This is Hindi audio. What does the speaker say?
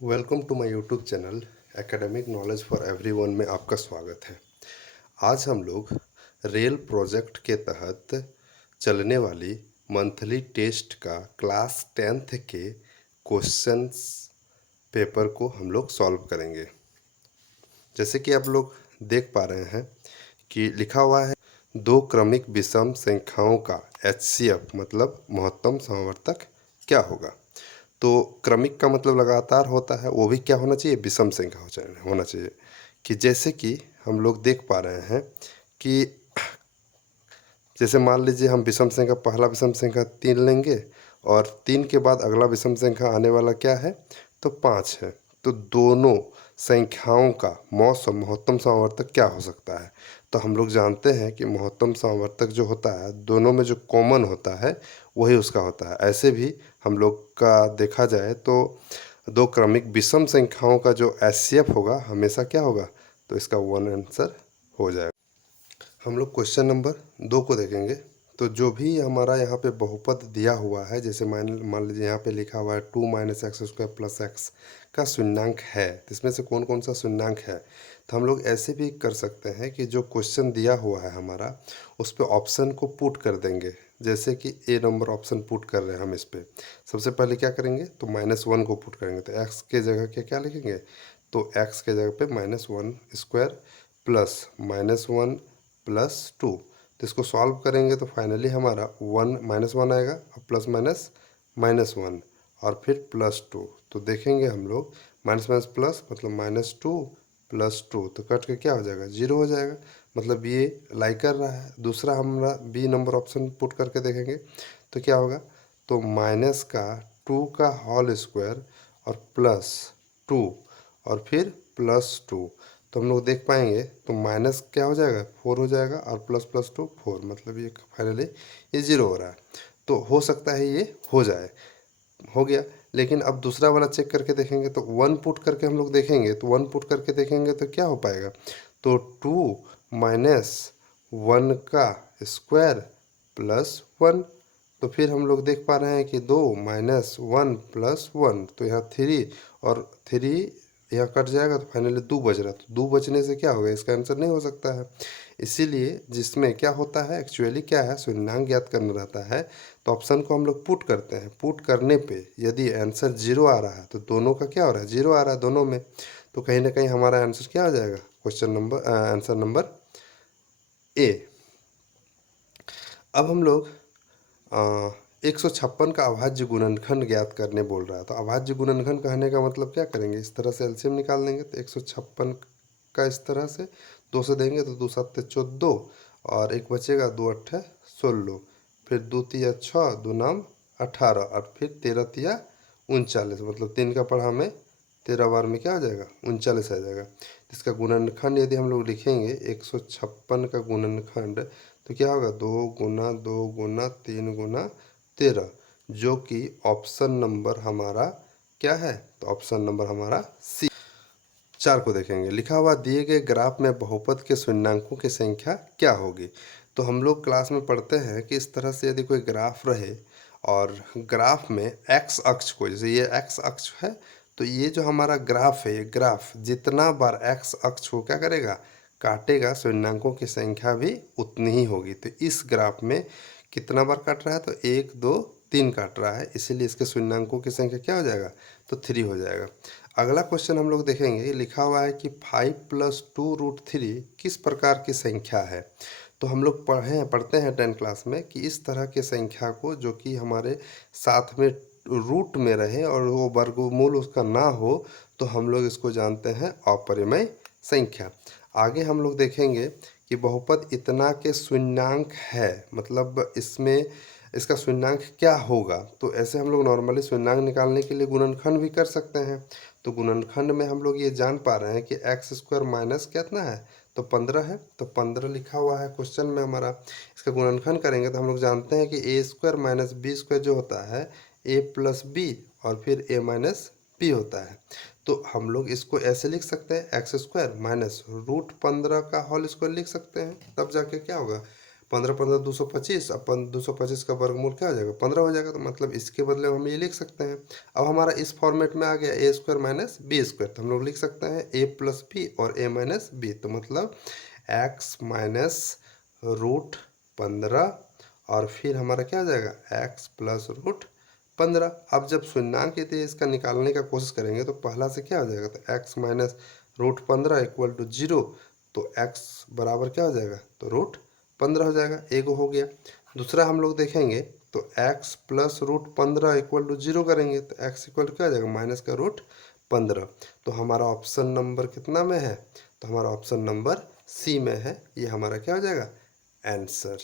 Welcome to my YouTube channel academic knowledge for everyone में आपका स्वागत है। आज हम लोग रेल प्रोजेक्ट के तहत चलने वाली मंथली टेस्ट का क्लास 10th के क्वेश्चंस पेपर को हम लोग सॉल्व करेंगे। जैसे कि आप लोग देख पा रहे हैं कि लिखा हुआ है दो क्रमिक विषम संख्याओं का HCF मतलब महत्तम समवर्तक क्या होगा। तो क्रमिक का मतलब लगातार होता है, वो भी क्या होना चाहिए, विषम संख्या होना चाहिए। कि जैसे कि हम लोग देख पा रहे हैं कि जैसे मान लीजिए हम विषम संख्या पहला विषम संख्या 3 लेंगे और 3 के बाद अगला विषम संख्या आने वाला क्या है, तो 5 है। तो दोनों संख्याओं का महत्तम समवर्तक क्या हो सकता है। तो हम लोग जानते हैं कि महत्तम समवर्तक जो होता है दोनों में जो कॉमन होता है वही उसका होता है। ऐसे भी हम लोग का देखा जाए तो दो क्रमिक विषम संख्याओं का जो HCF होगा हमेशा क्या होगा, तो इसका 1 आंसर हो जाएगा। हम लोग क्वेश्चन नंबर 2 को देखेंगे। तो जो भी हमारा यहाँ पे बहुपद दिया हुआ है, जैसे मान लीजिए यहाँ पे लिखा हुआ है 2 - x² + x का शून्यांक है, तो इसमें से कौन कौन सा शून्यांक है। तो हम लोग ऐसे भी कर सकते हैं कि जो क्वेश्चन दिया हुआ है हमारा उस पर ऑप्शन को पुट कर देंगे। जैसे कि ए नंबर ऑप्शन पुट कर रहे हैं हम इस पर, सबसे पहले क्या करेंगे तो -1 को पुट करेंगे। तो x के जगह के क्या लिखेंगे, तो x के जगह पे -1² प्लस -1 प्लस 2। तो इसको सॉल्व करेंगे तो फाइनली हमारा 1 -1 आएगा और प्लस माइनस -1 और फिर +2। तो देखेंगे हम लोग माइनस माइनस प्लस मतलब -2 + 2, तो कट के क्या हो जाएगा, 0 हो जाएगा। मतलब ये लाई कर रहा है। दूसरा हमारा बी नंबर ऑप्शन पुट करके देखेंगे तो क्या होगा, तो माइनस का 2 का होल स्क्वायर और +2 और फिर +2। तो हम लोग देख पाएंगे तो माइनस क्या हो जाएगा, 4 हो जाएगा और प्लस प्लस 2 4, मतलब ये फाइनली ये 0 हो रहा है। तो हो सकता है ये हो जाए, हो गया। लेकिन अब दूसरा वाला चेक करके देखेंगे तो 1 पुट करके हम लोग देखेंगे, तो 1 पुट करके देखेंगे तो क्या हो पाएगा, तो 2 - 1 का स्क्वायर +1। तो फिर हम लोग देख पा रहे हैं कि 2 - 1 + 1, तो यहाँ 3 और 3 यहाँ कट जाएगा तो फाइनली 2 बच रहा है। तो 2 बचने से क्या होगा, इसका आंसर नहीं हो सकता है। इसीलिए जिसमें क्या होता है, एक्चुअली क्या है, शून्यांक ज्ञात करना रहता है। तो ऑप्शन को हम लोग पुट करते हैं। पुट करने पे यदि आंसर 0 आ रहा है तो दोनों का क्या हो रहा है, 0 आ रहा है दोनों में। तो कहीं ना कहीं हमारा आंसर क्या हो जाएगा, question number answer number A. अब हम लोग 156 का अभाज्य गुणनखंड ज्ञात करने बोल रहा है। तो अभाज्य गुणनखंड कहने का मतलब क्या करेंगे, इस तरह से एलसीएम निकाल देंगे। तो 156 का इस तरह से 2 से देंगे तो 2 × 7 = 14 और एक बचेगा 2 × 8 = 16, फिर 2 × 3 = 6, 2 × 9 = 18 और फिर 13 × 3 = 39, मतलब 3 का पढ़ा में 13 बार में क्या हो जाएगा, 39 आ जाएगा। इसका गुणनखंड यदि हम लोग लिखेंगे 156 का गुणनखंड तो क्या होगा, 2 × 2 × 3 × 13, जो कि ऑप्शन नंबर हमारा क्या है, तो ऑप्शन नंबर हमारा सी। 4 को देखेंगे। लिखा हुआ दिए गए ग्राफ में बहुपद के शून्यांकों की संख्या क्या होगी। तो हम लोग क्लास में पढ़ते हैं कि इस तरह से यदि कोई ग्राफ रहे और ग्राफ में एक्स अक्ष को, जैसे ये एक्स अक्ष है, तो ये जो हमारा ग्राफ है, ये ग्राफ जितना बार एक्स अक्ष को क्या करेगा, काटेगा, शून्यांकों की संख्या भी उतनी ही होगी। तो इस ग्राफ में कितना बार काट रहा है, तो 1 2 3 काट रहा है, इसीलिए इसके शून्यांकों की संख्या क्या हो जाएगा, तो 3 हो जाएगा। अगला क्वेश्चन हम लोग देखेंगे। लिखा हुआ है कि 5 + 2√3 किस प्रकार की संख्या है। तो हम लोग पढ़ते हैं 10 क्लास में कि इस तरह के संख्या को जो कि हमारे साथ में रूट में रहे और वो वर्गमूल उसका ना हो, तो हम लोग इसको जानते हैं अपरिमेय संख्या। आगे हम लोग देखेंगे कि बहुपद इतना के शून्यांक है, मतलब इसमें इसका शून्यांक क्या होगा। तो ऐसे हम लोग नॉर्मली शून्यांक निकालने के लिए गुणनखंड भी कर सकते हैं। तो गुणनखंड में हम लोग ये जान पा रहे हैं कि x² माइनस कितना है, तो 15 है। तो 15 लिखा हुआ है क्वेश्चन में हमारा। इसका गुणनखंड करेंगे तो हम लोग जानते हैं कि a² - b² जो होता है a + b और फिर a - b होता है। तो हम लोग इसको ऐसे लिख सकते हैं, x² - √15 का होल स्क्वायर लिख सकते हैं, तब जाके क्या होगा, 15 15 225, अब 225 का वर्गमूल क्या हो जाएगा 15 हो जाएगा। तो मतलब इसके बदले हम ये लिख सकते हैं। अब हमारा इस फॉर्मेट में आ गया ए स्क्वायर माइनस बी स्क्वायर, तो हम लोग लिख सकते हैं ए प्लस बी और ए माइनस बी। तो मतलब एक्स माइनस रूट 15 और फिर हमारा क्या हो जाएगा एक्स प्लस रूट 15। अब जब शून्यंक यदि इसका निकालने का कोशिश करेंगे तो पहला से क्या हो जाएगा, तो x minus root 15 equal to 0। तो एक्स बराबर क्या हो जाएगा, तो रूट 15 हो जाएगा, एगो हो गया। दूसरा हम लोग देखेंगे तो x plus root 15 equal to 0 करेंगे तो एक्स इक्वल क्या हो जाएगा माइनस का रूट 15। तो हमारा ऑप्शन नंबर कितना में है, तो हमारा ऑप्शन नंबर सी में है। ये हमारा क्या हो जाएगा आंसर।